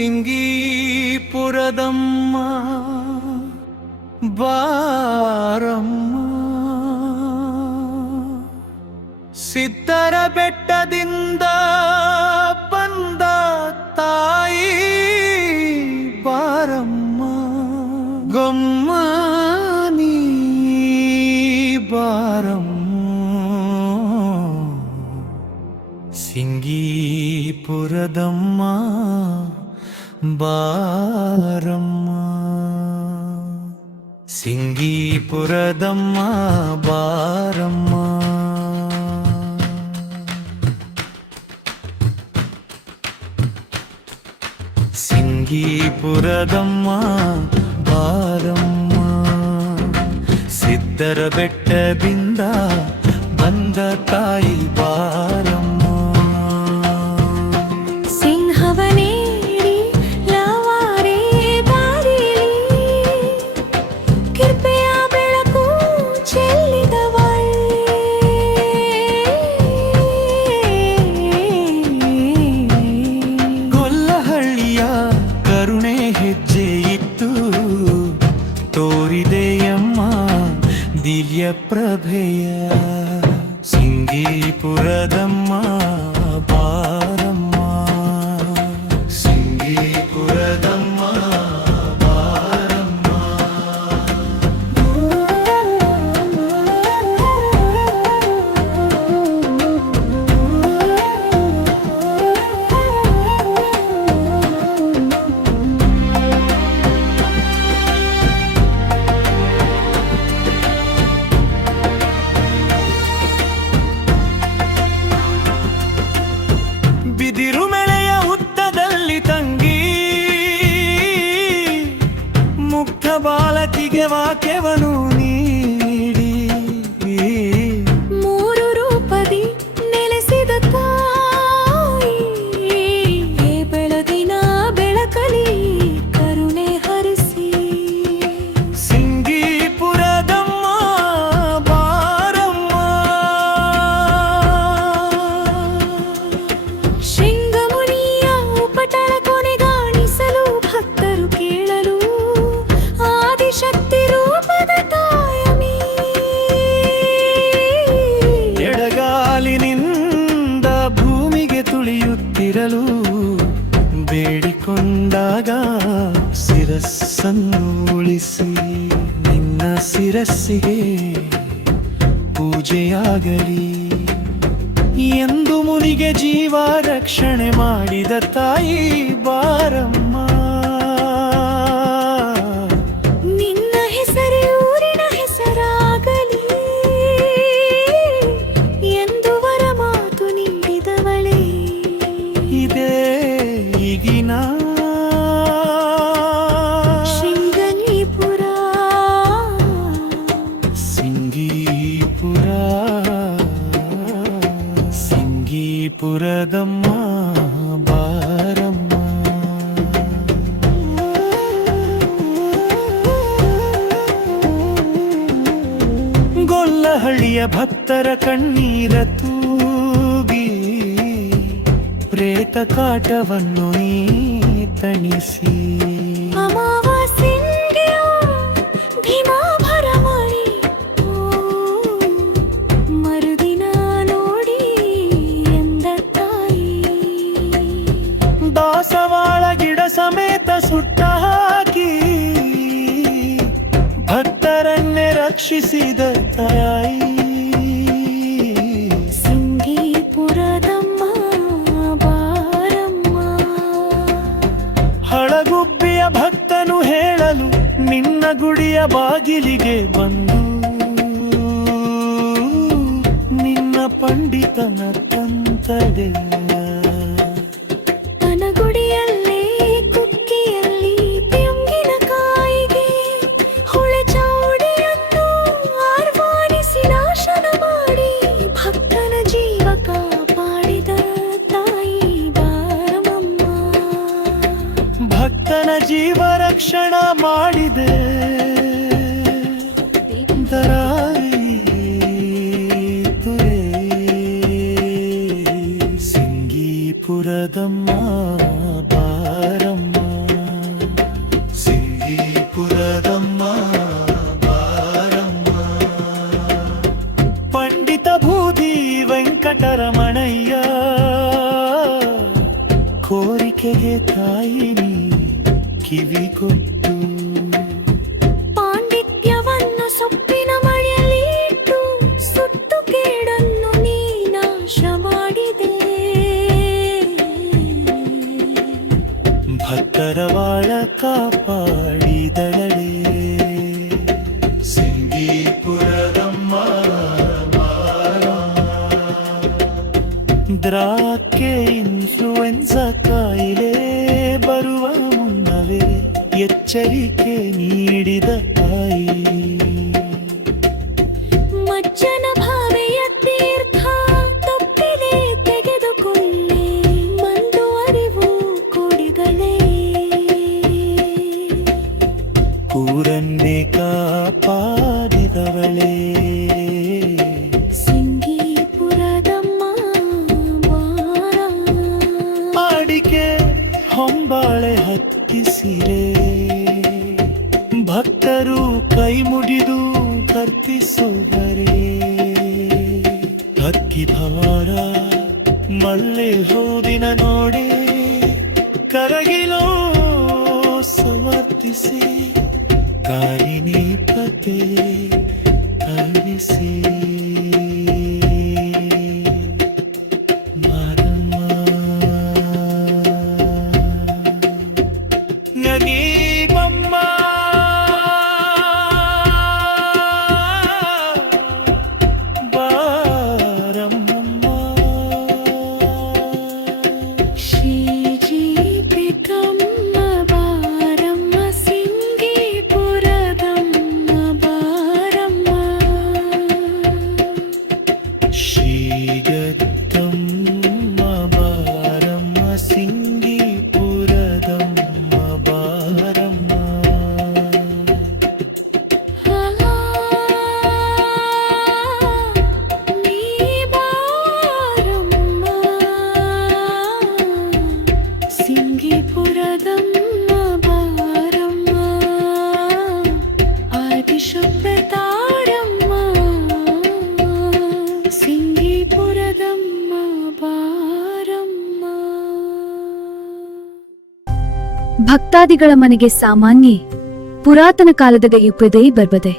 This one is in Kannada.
ಸಿಂಗೀಪುರದಮ್ಮ ಬಾರಮ್ಮ, ಸಿದ್ಧರ ಬೆಟ್ಟದಿಂದ ಬಂದ ತಾಯಿ ಬಾರಮ್ಮ, ಗೊಮ್ಮನಿ ಬಾರಮ್ಮ, ಸಿಂಗೀಪುರದಮ್ಮ ಬಾರಮ್ಮ, ಸಿಂಗೀಪುರದಮ್ಮ ಬಾರಮ್ಮ. ಸಿಂಗೀಪುರದಮ್ಮ ಬಾರಮ್ಮ, ಸಿದ್ಧರ ಬೆಟ್ಟದಿಂದ ಬಂದ ತಾಯಿ ಬಾರಮ್ಮ. ತೋರಿದೆಯಮ್ಮ ದಿವ್ಯ ಪ್ರಭೆಯ, ಸಿಂಗೀಪುರದಮ್ಮ ಬಾರಮ್ಮ, ಸಿಂಗೀಪುರದಮ್ಮ ಬಾರಮ್ಮ. ಬಿದಿರು ಮೆಳೆಯ ಹುತ್ತದಲ್ಲಿ ತಂಗಿ ಮುಗ್ಧ ಬಾಲಕಿಗೆ ವಾಕ್ಯವನ್ನು ನೀಡಿ, ಮೂರು ರೂಪದಿ ನೆಲೆಸಿದ ತಾಯಿ ಬೆಳದಿನ ಬೆಳಕಲಿ ಕರುಣೆ ಹರಿಸಿ, ಸಿಂಗೀಪುರದಮ್ಮ ಬಾರಮ್ಮ, ಶೃಂಗಮುನಿಯ ಉಪಟಳ ಕೊನೆಗಾಣಿಸಲು ಭಕ್ತರು ಕೇಳಲು ಆದಿಶಕ್ತಿ ರೂಪದ ತಾಯಮೇ, ಎಡಗಾಲಿನಿಂದ ಭೂಮಿಗೆ ತುಳಿಯುತ್ತಿರಲು ಬೇಡಿಕೊಂಡಾಗ ಶಿರಸ್ಸನ್ನು ಉಳಿಸಿ, ನಿನ್ನ ಶಿರಸ್ಸಿಗೆ ಪೂಜೆಯಾಗಲಿ ಎಂದು ಮುನಿಗೆ ಜೀವ ರಕ್ಷಣೆ ಮಾಡಿದ ತಾಯಿ ಬಾರಮ್ಮ. ನಿನ್ನ ಹೆಸರೇ ಊರಿನ ಹೆಸರಾಗಲಿ ಎಂದು ವರ ಮಾತು ನೀಡಿದವಳೇ, ಇದೇ ಈಗಿನ ಶೃಂಗನೀಪುರ, ಸಿಂಗೀಪುರ, ಸಿಂಗೀಪುರದಮ್ಮ ಬಾರಮ್ಮ. ಗೊಲ್ಲಹಳ್ಳಿಯ ಭಕ್ತರ ಕಣ್ಣೀರ ತೂಗಿ ಪ್ರೇತ ಕಾಟವನ್ನು ನೀ ತಣಿಸಿ, ಅಮಾವಾಸ್ಯೆಯ ಭೀಮಾಭರ ಮಾಡಿ ಮರುದಿನ ನೋಡಿ ಎಂದ ತಾಯಿ, ದಾಸವಾಳ ಗಿಡ ಸಮೇತ ಸುಟ್ಟ ಹಾಕಿ ಭಕ್ತರನ್ನೇ ರಕ್ಷಿಸಿದ ತಾಯಿ, ಸಿಂಗೀಪುರದಮ್ಮ ಬಾರಮ್ಮ. ಹಳಗುಬ್ಬಿಯ ಭಕ್ತನು ಹೇಳಲು ನಿನ್ನ ಗುಡಿಯ ಬಾಗಿಲಿಗೆ ಬಂದು, ನಿನ್ನ ಪಂಡಿತನ ತಂತದೆ ತನಗುಡಿಯಲ್ಲೇ ಕುಕ್ಕಿಯಲ್ಲಿ ತೆಂಗಿನಕಾಯಿಗೆ ಹೊಳೆ ಚೌಡಿಯನ್ನು ಆಹ್ವಾನಿಸಿ ನಾಶನ ಮಾಡಿ ಭಕ್ತನ ಜೀವ ಕಾಪಾಡಿದ ತಾಯಿ ಬಾರಮ್ಮ, ಭಕ್ತನ ಜೀವ ರಕ್ಷಣ ಮಾಡಿದೆ ದರಾರಿ ತುರೆ, ಸಿಂಗೀಪುರದಮ್ಮ ಬಾರಮ್ಮ. ಕಾಯಿನಿ ಕಿವಿಗೊಟ್ಟು ಪಾಂಡಿತ್ಯವನ್ನು ಸೊಪ್ಪಿನ ಮಳೆಯಲ್ಲಿ ಇಟ್ಟು ಸುಟ್ಟು ಕೇಡನ್ನು ನೀ ನಾಶ ಮಾಡಿದೆ. ಭಕ್ತರ ಬಾಳ ಕಾಪಾಡಿದಳೇ ಸಿಂಗೀಪುರದಮ್ಮ ದ್ರಾಕ್ಷೆ ಇನ್ಫ್ಲೂಯೆನ್ಸ ಕಾಯಿಲೆ ಬರುವ ಮುನ್ನವೇ ಎಚ್ಚರಿಕೆ ನೀಡಿದ ತಾಯಿ. ಮಜ್ಜನ ಭಾವೆಯ ತೀರ್ಥ ತಪ್ಪಿದೆ ತೆಗೆದುಕೊಳ್ಳೆ ಮಂದು ಅರಿವು ಕೊಡಿಗಳೇ. ಊರನ್ನೇ ಕಾಪಾಡಿದವಳೇ ಸಿಂಗೀಪುರದಮ್ಮ ಬಾರ. ಅಡಿಕೆ ಹೊಂಬಾಳೆ ಹತ್ತಿಸಿರೆ ಭಕ್ತರು ಕೈ ಮುಡಿದು ಕರ್ತಿಸುವರೇ. ಹಕ್ಕಿ ಭವಾರ ಮಲ್ಲೆ ಹೋದಿನ ನೋಡಿ ಕರಗಿಲೋ ಸಮರ್ಥಿಸಿ ಕಾಯಿನಿ ಕತೆ ಕಳಿಸಿ. ನಗೀಮಮ್ಮ ಬಾರಮ್ಮ ಶ್ರೀಜಿ ಪಿಕಮ್ಮ ಬಾರಮ್ಮ ಸಿಂಗೀಪುರದಮ್ಮ ಬಾರಮ್ಮ. ಶ್ರೀಗತ್ತಮ್ಮ ಬಾರಮ್ಮ ಸಿಂಗೀಪುರದಮ್ಮ ಬಾರಮ್ಮ. ನೀ ಬಾರಮ್ಮ ಸಿಂಗೀಪುರದಮ್ಮ ಬಾರಮ್ಮ. ಆದಿಶಬ್ದ ತಾರಮ್ಮ ಸಿಂಗೀಪುರದಮ್ಮ ಬಾರಮ್ಮ. ಭಕ್ತಾದಿಗಳ ಮನೆಗೆ ಸಾಮಾನ್ಯ ಪುರಾತನ ಕಾಲದ ಯುಪದೈ ಬರ್ಬದೆ.